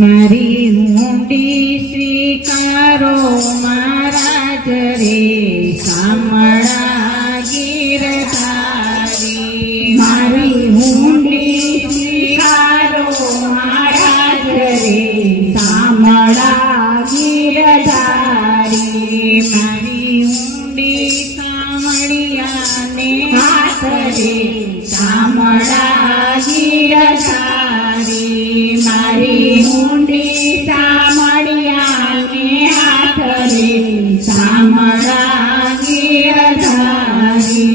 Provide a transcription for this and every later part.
મારી ઊંડી સ્વીકારો મહારાજ રે શામળા ગીરધારી મારી ઊંડી સ્વીકારો મહારાજ રે શામળા ગીરધારી મારી ઊંડી સામળિયાને હાથ રે શામળા ગીરધારી મારી ઊંડી સામળિયાને હાથ રે શામળા ગીરધારી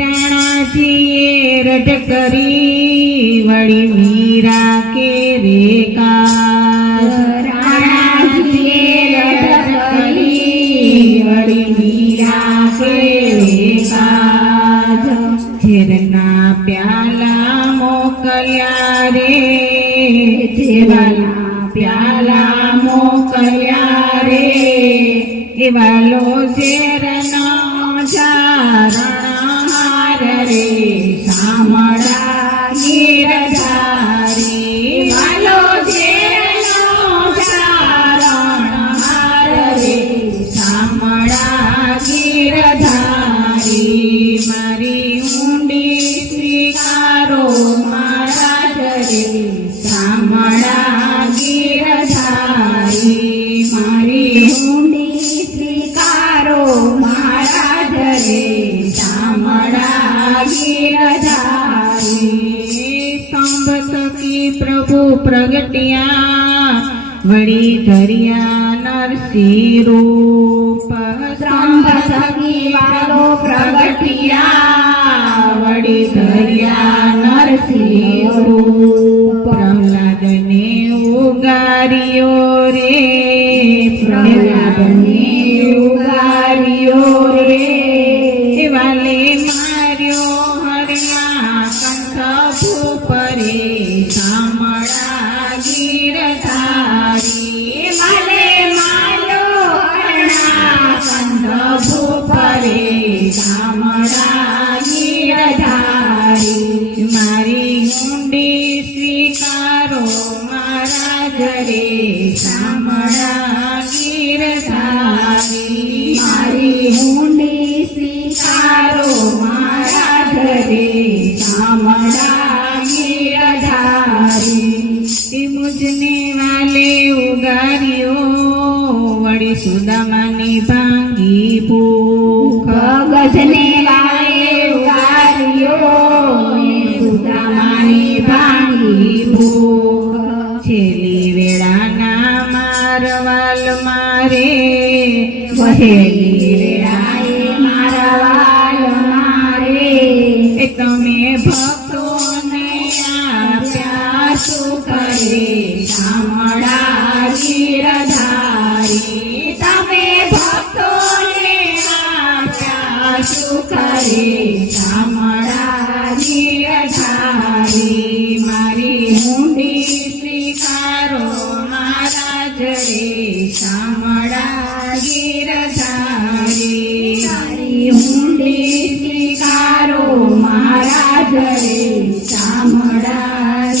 રાણાજીએ રટ કરી વળી મીરા કે રે કાજ રાણાજીએ રટ કરી વળી મીરા કે રે કાજ ઝેરના પ્યાલા મોકલ્યા રે જેવાના પ્યાલા મોકલ્યા રે એવાલો ઝેરનો જારણ હાર રે શામળા ગીરધારી વાલો ઝેરનો જારણ હાર રે શામળા ગીરધારી મારી ઊંડી સ્વીકારો મહારાજ રે શામળા ગીરધારી મારી ઊંડી સ્વીકારો મહારાજ રે શામળા ગીરધારી સ્તંભ થકી પ્રભુ પ્રગટ્યા વળી ધર્યા નરસિંહ રૂપ સ્તંભ થકી વાલો પ્રગટ્યા વળી ધર્યા નરસિંહ રૂપ પ્રહલાદને ઉગાર્યો રે પ્રહલાદને ઉગાર્યો રે વાલે માર્યો હરણા કંઠ ભૂપરે શામળા ગીરધારી વાલે માર્યો હરણા કંઠ ભૂપરે શામળા ગીરધારી મારી ઊંડી સ્વીકારો મહારાજ રે શામળા ગીરધારી મારી ઊંડી સ્વીકારો મહારાજ રે શામળા ગીરધારી મુજને વાલે ઉગાર્યો વળી સુદામાની ભાંગી ભૂખ ગજને વાલે ઉગાર્યો સુદામાની ભાંગી ભૂખ છેલ્લી વેળાના મારવાલ મારે વહેલી વેળાએ મારવાલ મારે તમે ભક્તોને આપ્યા સુખ રે શામળા ગીરધારી તમે ભક્તોને આપ્યા સુખ રે શામળા ગીરધારી મારી ઊંડી સ્વીકારો મહારાજ રે શામળા ગીરધારી મારી ઊંડી સ્વીકારો મહારાજ રે શામળા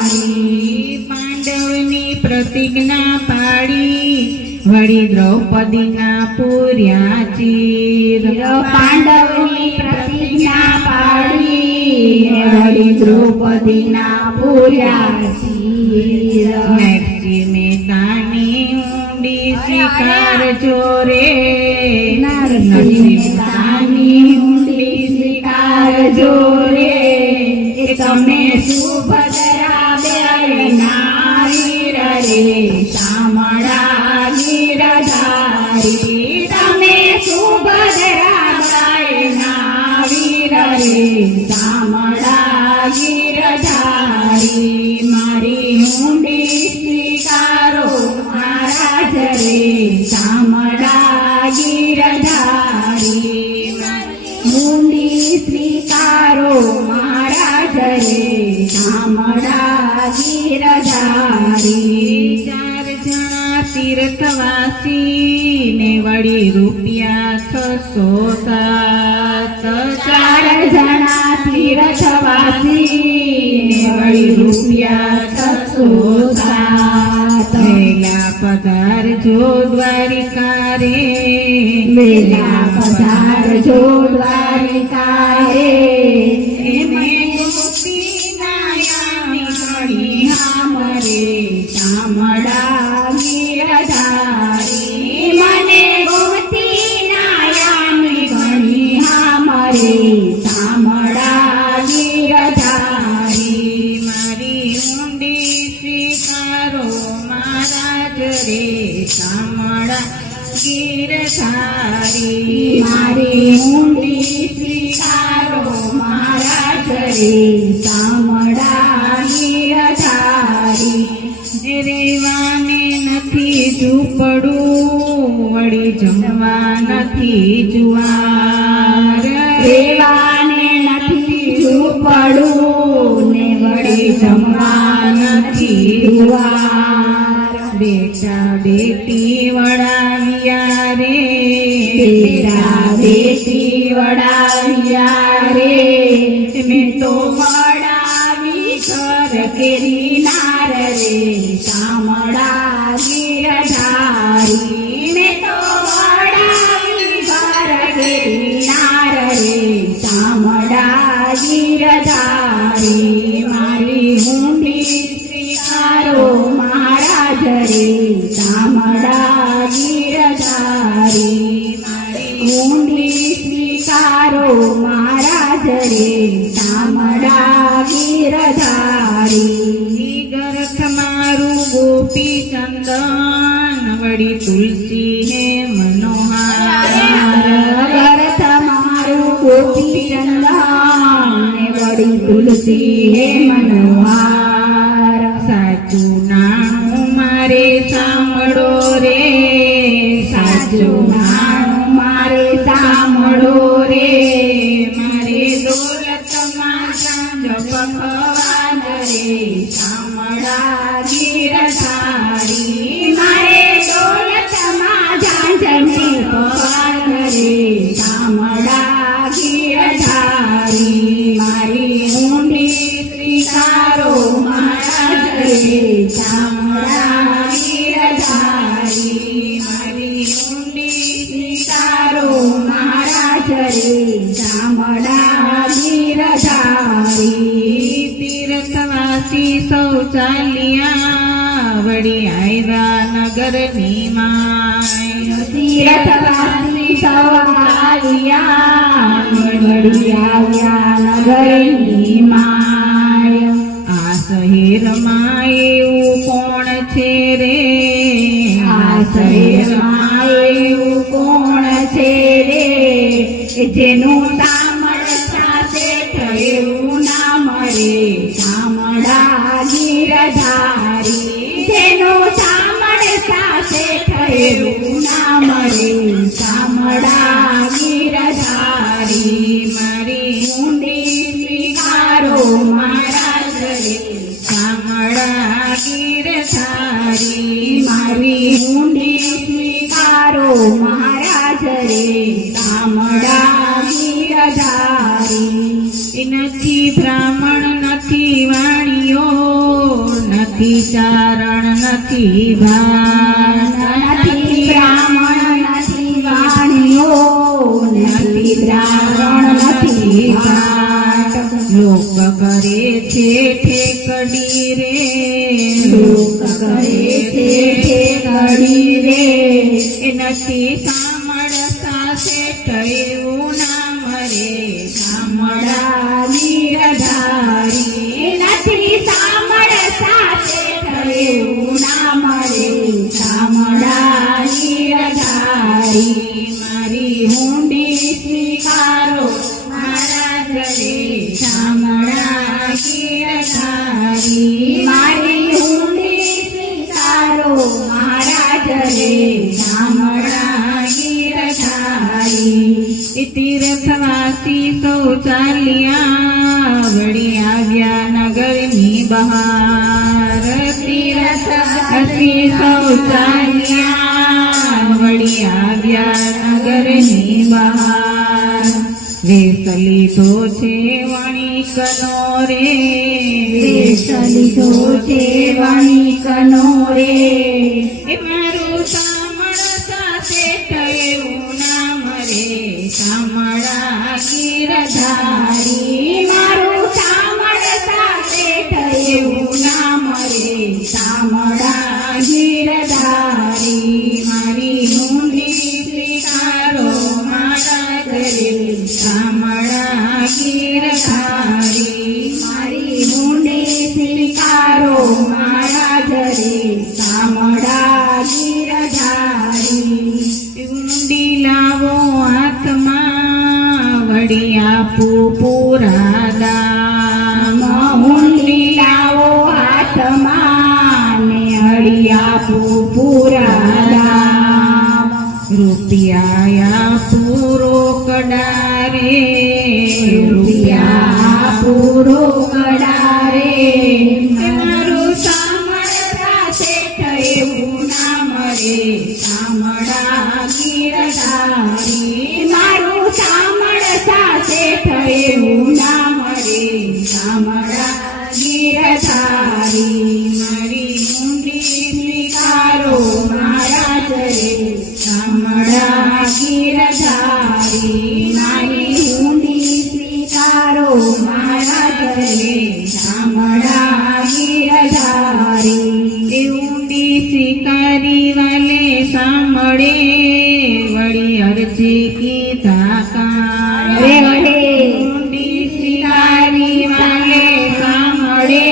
ગીરધારી પાંડવની પ્રતિજ્ઞા પાડી વળી દ્રૌપદીના પૂર્યા ચીર પાંડવની પ્રતિજ્ઞા પાડી વળી દ્રૌપદીના પૂર્યા ચીર નરસિંહ મહેતાની ઊંડી સ્વીકારજો રે નરસિંહ મહેતાની ઊંડી સ્વીકારજો રે તમે સુભદ્રા બેના વીર રે શામળા ગીરધારી તમે સુભદ્રા બેના વીર રે શામળા ગીરધારી મારી ઊંડી સ્વીકારો મહારાજ રે શામળા ગીરધારી ઊંડી સ્વીકારો મહારાજ રે શામળા ગીરધારી ચાર જણા તીર્થવાસી ને વળી રૂપિયા 607 ચાર જણા તીર્થવાસી ને વળી રૂપિયા 607 સુસાત વેલા પધારજો દ્વારિકા રે વેલા પધારજો દ્વારિકા રે એમે ગોપીના યામી ઘડી હામરે શામળા ગીરધારી મને ગોમતી નાયામી ઘણી હામરે શામળા ગીરધારી મારી ઊંડી સ્વીકારો મહારાજ રે શામળા ગીરધારી મારી ઊંડી સ્વીકારો મહારાજ રે શામળા ગીરધારી રેવાને નથી ઝૂંપડું વળી જમવા નથી જુવાર રેવાને નથી ઝૂંપડું ને વળી જમવા નથી જુવાર બેટા બેટી વડાવ્યા રે બેટા બેટી વડાવ્યા રે મેં તો વડાવી ઘર કેરી નાર રે શામળા ગીરધારી મેં તો વડાવી ઘર કેરી નાર રે શામળા ગીરધારી મારી ઊંડી સ્વીકારો મહારાજ રે શામળા ગીરધારી મારી ઊંડી સ્વીકારો મહારાજ રે શામળા ગીરધારી ગરથ મારું ગોપી ચંદન વળી તુલસી હે મનોહાર ભરત મારું ગોપી ચંદન ને વળી તુલસી હે મનોહાર સાચું નાણું મારે સાંભળો રે સાચું નાણું મારે સાંભળો રે મારે દોલતમાં સાંજ ભગવાન રે શામળા ગીરધારી મારે દોલતમાં ઝાંઝણી ભગવાન રે શામળા ગીરધારી મારી ઊંડી સ્વીકારો મહારાજ રે શામળા ગીરધારી મારી ઊંડી સ્વીકારો મહારાજ રે શામળા ગીરધારી તીર્થવાસી સૌ ચાલ્યા વળી આવ્યા નગરની માય તીર્થવાસી સૌ આવ્યા વળી આવ્યા નગરની માય આ શહેરમાં એવું કોણ છે રે આ શહેરમાં એવું કોણ છે રે જેનું શામળા શેઠ એવું નામ રે શામળા ગીરધારી જેનું શામળા શેઠ એવું નામ રે શામળા ગીરધારી મારી ઊંડી સ્વીકારો મહારાજ રે શામળા ગીરધારી મારી ઊંડી સ્વીકારો મહારાજ રે શામળા ગીરધારી નથી બ્રાહ્મણ નથી વાણીઓ નથી ચારણ નથી ભાન નથી બ્રાહ્મણ નથી વાણીઓ નથી બ્રાહ્મણ નથી ભાટ લોક કરે છે ઠેકડી રે લોક કરે છે ઠેકડી રે એ નથી સાંભળતા શેઠ એવું નામ રે શામળા ગીરધારી નથી શામળા શેઠ એવું નામ રે શામળા ગીરધારી મારી ઊંડી સ્વીકારો મહારાજ રે શામળા ગીરધારી મારી ઊંડી સ્વીકારો મહારાજ રે શામળા ગીરધારી તીર્થવાસી સૌ ચાલ્યા વળી આવ્યા નગરની બહાર તીર્થવાસી સૌ ચાલ્યા વળી આવ્યા નગરની બહાર વેશ લીધો છે વણિકનો રે વેશ લીધો છે વણિકનો રે એ મારું શામળ સાથે થયું નામ રે શામળા ગીરધારી મારું શામળ સાથે થયું નામ રે શામળા ગીરધારી મારી ઊંડી સ્વીકારો મારા ઘરે શામળા ગીરધારી મારી ઊંડી સ્વીકારો મારા ઘરે શામળા ગીરધારી ઊંડી લાવો હાથમાં વળી આપું પૂરા દામ ઊંડી લાવો હાથમાં ને હળી આપું પૂરા દામ રૂપિયા પૂરો કડારે રૂપિયા પૂરો કડારે મારું શામળ સાથે થયું નામ રે શામળા ગીરધારી મારું શામળ સાથે થયું નામ રે શામળા ગીરધારી મારી ઊંડી સ્વીકારો મારા ઘરે શામળા ગીરધારી મારી ઊંડી સ્વીકારો મારા ઘરે શામળા ગીરધારી એ ઊંડી સ્વીકારી વાલે સાંભળે વળી અરજી કીધા કાન રે વડે ઊંડી સ્વીકારી વાલે સાંભળે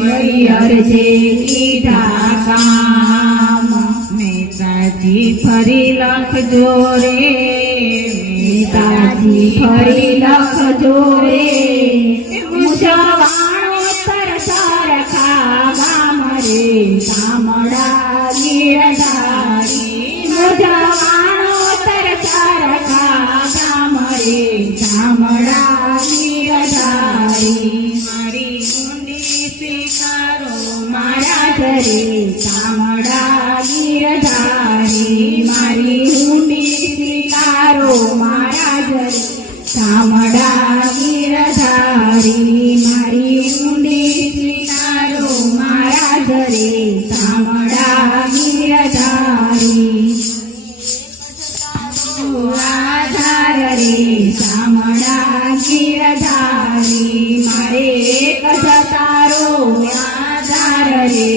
વળી અરજે કીધા કામ નેતાજી ફરી લખજો રે નેતાજી ફરી લખજો રે મુજવાણો સરખા ગામ રે શામળા ગીરધારી મુજવાણો સરખા ગામ રે શામળા ગીરધારી મારી ઊંડી સ્વીકારો મારા ઘરે શામળા ગીરધારી મારી ઊંડી સ્વીકારો મારા ઘરે શામળા ગીરધારી મારી ઊંડી સ્વીકારો મારા ઘરે શામળા ગીરધારી આધાર રે શામળા ગીરધારી મારે એક જ તારો આધાર રે